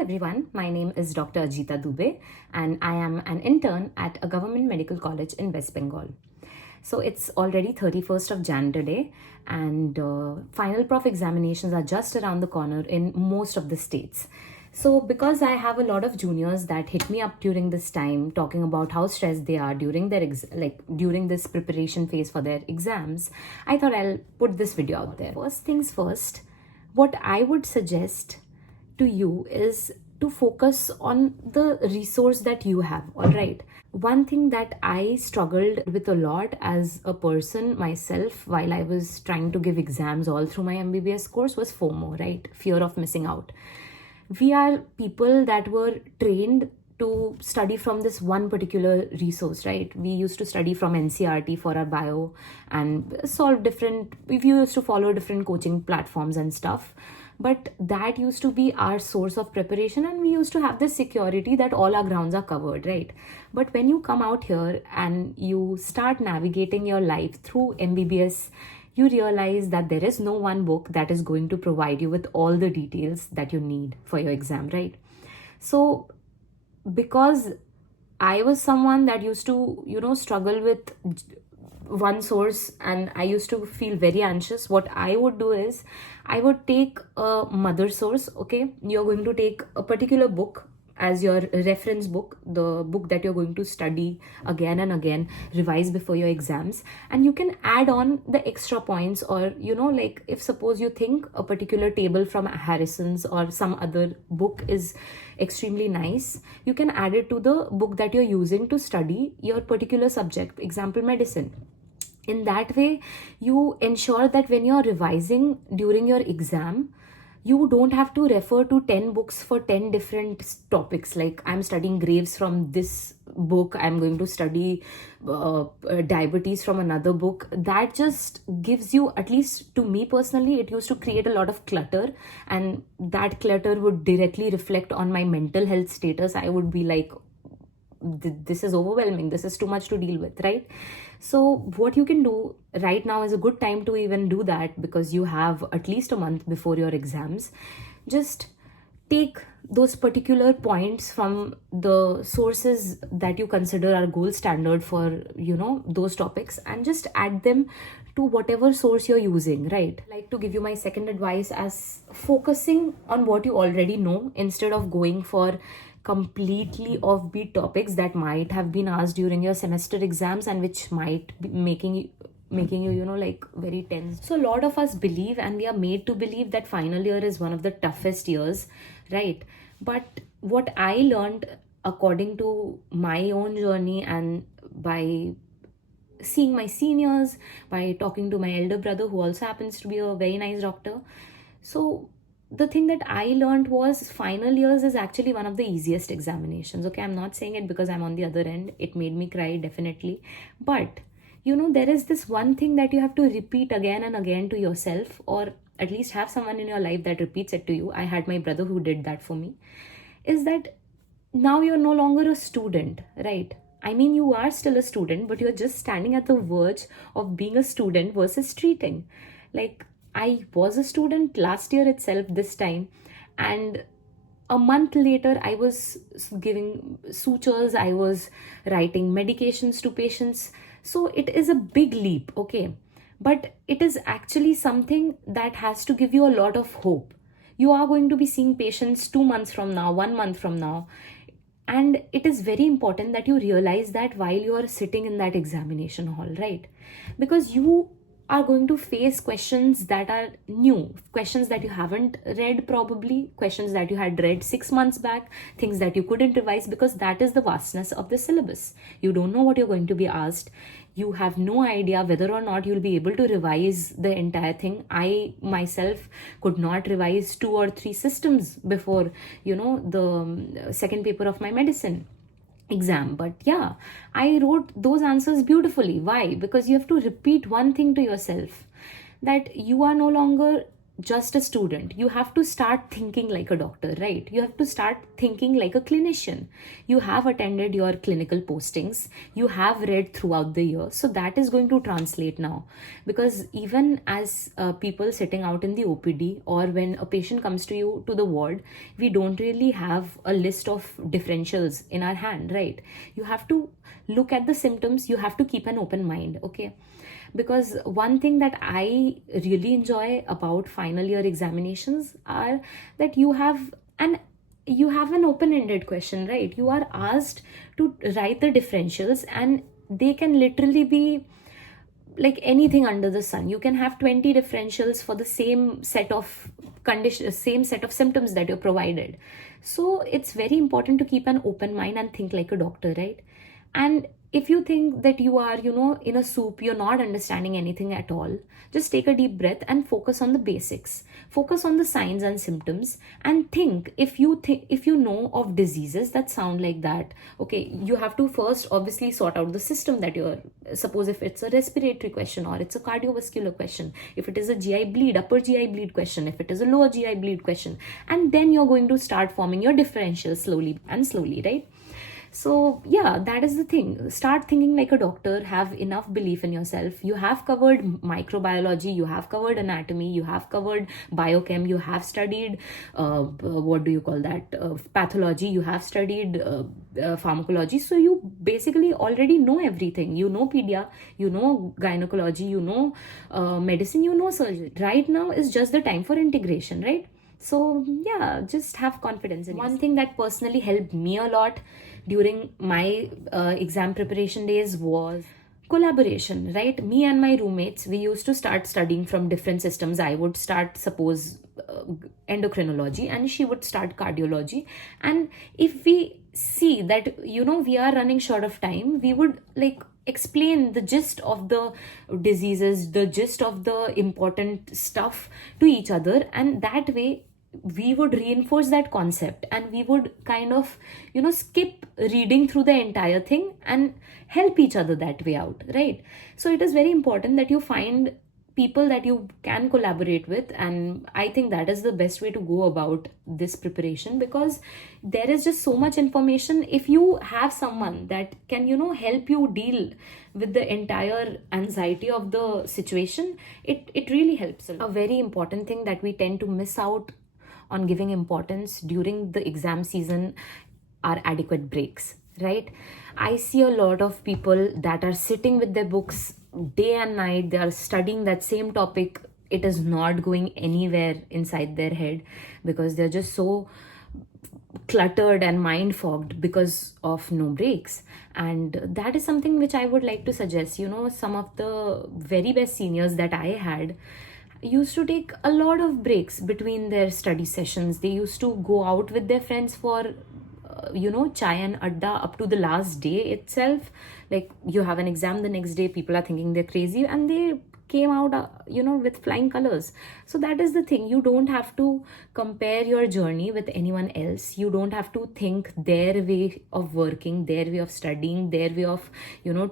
everyone, my name is Dr. Ajita Dubey and I am an intern at a government medical college in West Bengal. So it's already 31st of Jan today and final prof examinations are just around the corner in most of the states. So because I have a lot of juniors that hit me up during this time talking about how stressed they are during their during this preparation phase for their exams, I thought I'll put this video out there. First things first, what I would suggest to you is to focus on the resource that you have. All right, one thing that I struggled with a lot as a person myself while I was trying to give exams all through my MBBS course was FOMO, right? Fear of missing out. We are people that were trained to study from this one particular resource, right? We used to study from NCRT for our bio and we used to follow different coaching platforms and stuff. But that used to be our source of preparation and we used to have this security that all our grounds are covered, right? But when you come out here and you start navigating your life through MBBS, you realize that there is no one book that is going to provide you with all the details that you need for your exam, right? So because I was someone that used to, struggle with one source and I used to feel very anxious, what I would do is I would take a mother source. Okay, you're going to take a particular book as your reference book, the book that you're going to study again and again, revise before your exams, and you can add on the extra points, or if suppose you think a particular table from Harrison's or some other book is extremely nice, you can add it to the book that you're using to study your particular subject, example medicine. In that way, you ensure that when you're revising during your exam, you don't have to refer to 10 books for 10 different topics. Like, I'm studying Graves from this book, I'm going to study diabetes from another book. That just gives you, at least to me personally, it used to create a lot of clutter, and that clutter would directly reflect on my mental health status. I would be like, this is overwhelming, this is too much to deal with, right? So what you can do right now is a good time to even do that, because you have at least a month before your exams. Just take those particular points from the sources that you consider are gold standard for those topics, and just add them to whatever source you're using, right? I'd like to give you my second advice as focusing on what you already know instead of going for completely offbeat topics that might have been asked during your semester exams and which might be making you very tense. So a lot of us believe, and we are made to believe, that final year is one of the toughest years, right? But what I learned according to my own journey and by seeing my seniors, by talking to my elder brother who also happens to be a very nice doctor, so the thing that I learned was final years is actually one of the easiest examinations. Okay, I'm not saying it because I'm on the other end. It made me cry, definitely. But, there is this one thing that you have to repeat again and again to yourself, or at least have someone in your life that repeats it to you. I had my brother who did that for me. Is that now you're no longer a student, right? I mean, you are still a student, but you're just standing at the verge of being a student versus treating. Like, I was a student last year itself, this time, and a month later I was giving sutures, I was writing medications to patients. So it is a big leap, okay, but it is actually something that has to give you a lot of hope. You are going to be seeing patients 2 months from now, 1 month from now, and it is very important that you realize that while you are sitting in that examination hall, right? Because you are going to face questions that are new, questions that you haven't read, probably questions that you had read 6 months back, things that you couldn't revise, because that is the vastness of the syllabus. You don't know what you're going to be asked. You have no idea whether or not you'll be able to revise the entire thing. I myself could not revise 2 or 3 systems before the second paper of my medicine exam. But yeah, I wrote those answers beautifully. Why? Because you have to repeat one thing to yourself, that you are no longer just a student. You have to start thinking like a doctor, right? You have to start thinking like a clinician. You have attended your clinical postings, you have read throughout the year, so that is going to translate now. Because even as people sitting out in the OPD, or when a patient comes to you to the ward, we don't really have a list of differentials in our hand, right? You have to look at the symptoms, you have to keep an open mind, okay? Because one thing that I really enjoy about final year examinations are that you have an open-ended question, right? You are asked to write the differentials, and they can literally be like anything under the sun. You can have 20 differentials for the same set of conditions, same set of symptoms that you're provided. So it's very important to keep an open mind and think like a doctor, right? And if you think that you are, in a soup, you're not understanding anything at all, just take a deep breath and focus on the basics. Focus on the signs and symptoms, and think if you know of diseases that sound like that. Okay, you have to first obviously sort out the system that you're, suppose if it's a respiratory question, or it's a cardiovascular question, if it is a GI bleed, upper GI bleed question, if it is a lower GI bleed question, and then you're going to start forming your differentials slowly and slowly, right? So yeah, that is the thing. Start thinking like a doctor, have enough belief in yourself. You have covered microbiology, you have covered anatomy, you have covered biochem, you have studied what do you call that, pathology, you have studied pharmacology. So you basically already know everything. You know pedia, you know gynecology, you know medicine, you know surgery. Right now is just the time for integration, right? So yeah, just have confidence in yourself. One thing that personally helped me a lot during my exam preparation days was collaboration, right? Me and my roommates, we used to start studying from different systems. I would start, suppose, endocrinology, and she would start cardiology. And if we see that, we are running short of time, we would like explain the gist of the diseases, the gist of the important stuff to each other, and that way we would reinforce that concept, and we would kind of skip reading through the entire thing and help each other that way out, right? So it is very important that you find people that you can collaborate with, and I think that is the best way to go about this preparation, because there is just so much information. If you have someone that can help you deal with the entire anxiety of the situation, it really helps a lot. A very important thing that we tend to miss out on giving importance during the exam season are adequate breaks, right? I see a lot of people that are sitting with their books day and night. They are studying that same topic. It is not going anywhere inside their head because they're just so cluttered and mind fogged because of no breaks. And that is something which I would like to suggest. Some of the very best seniors that I had used to take a lot of breaks between their study sessions. They used to go out with their friends for chai and adda up to the last day itself. Like, you have an exam the next day, people are thinking they're crazy, and they came out with flying colors. So that is the thing. You don't have to compare your journey with anyone else. You don't have to think their way of working, their way of studying, their way of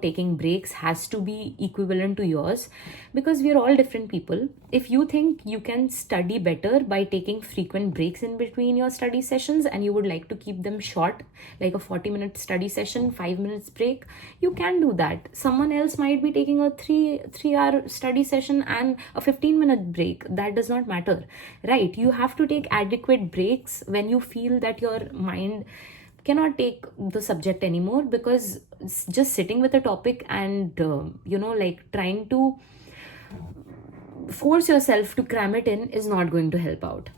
taking breaks has to be equivalent to yours, because we are all different people. If you think you can study better by taking frequent breaks in between your study sessions, and you would like to keep them short, like a 40-minute study session, 5 minutes break, you can do that. Someone else might be taking a 3-hour study session and a 15-minute break. That does not matter, right? You have to take adequate breaks when you feel that your mind cannot take the subject anymore, because just sitting with a topic and trying to force yourself to cram it in is not going to help out.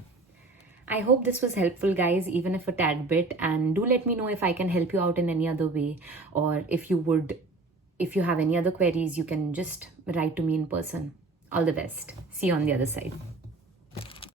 I hope this was helpful, guys, even if a tad bit, and do let me know if I can help you out in any other way, or if you have any other queries, you can just write to me in person. All the best. See you on the other side.